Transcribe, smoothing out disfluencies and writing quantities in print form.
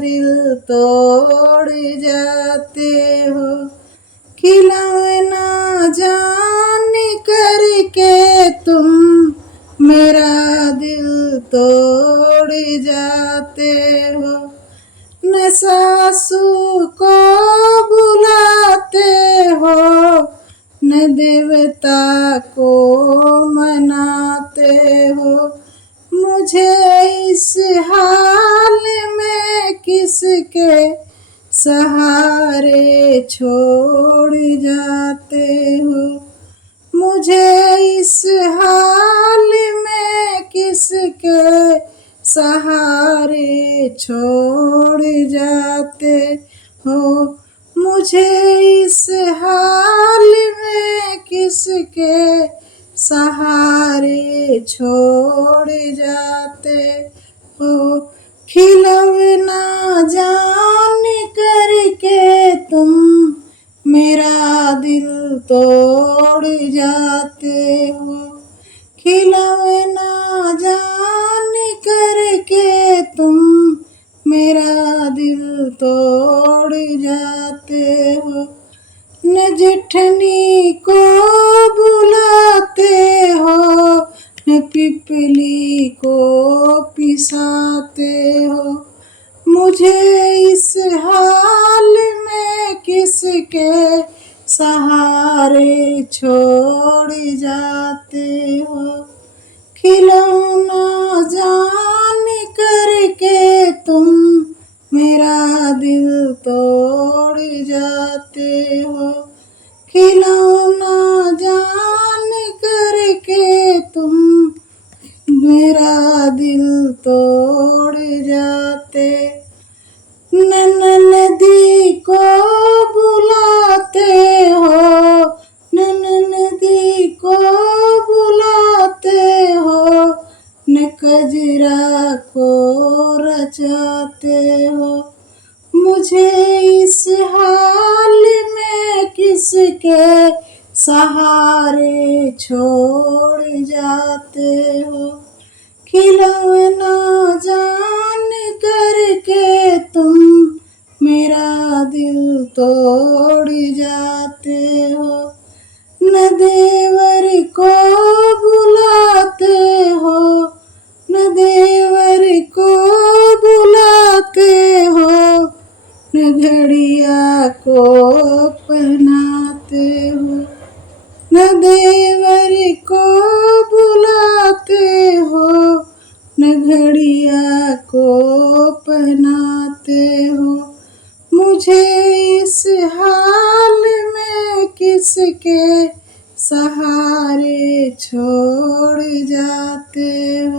दिल तोड़ जाते हो। खिलौना जान करके तुम मेरा दिल तोड़ जाते हो। न सासू को बुलाते हो, न देवता को मनाते हो। मुझे इस हाल में किसके सहारे छोड़ जाते हो। मुझे इस हाल में किसके सहारे छोड़ जाते हो। मुझे इस हाल में किसके सहारे छोड़ जाते हो। खिलौना जान करके तुम मेरा दिल तोड़ जाते हो। खिलौना जान करके तुम मेरा दिल तोड़ जाते हो। न जेठनी को बुलाते हो, न पिपली को पिसाते हो। मुझे इस हाल में किसके सहारे छोड़ जाते हो। खिलौना जान करके तुम मेरा दिल तोड़ जाते हो। खिलौना जान करके तुम मेरा दिल तोड़ जाते। नदी को बुलाते हो, नदी को बुलाते हो, न कजरा को रचाते हो। मुझे इस हाल में किसके सहारे छोड़ जाते हो। खिलौना जान करके तुम मेरा दिल तोड़ जाते हो। न देवर को बुलाते हो, न देवर को बुलाते हो, न घड़िया को पहनाते हो। न देवर को बुलाते हो, न घड़िया को पहनाते हो। मुझे इस हाल में किसके सहारे छोड़ जाते हो।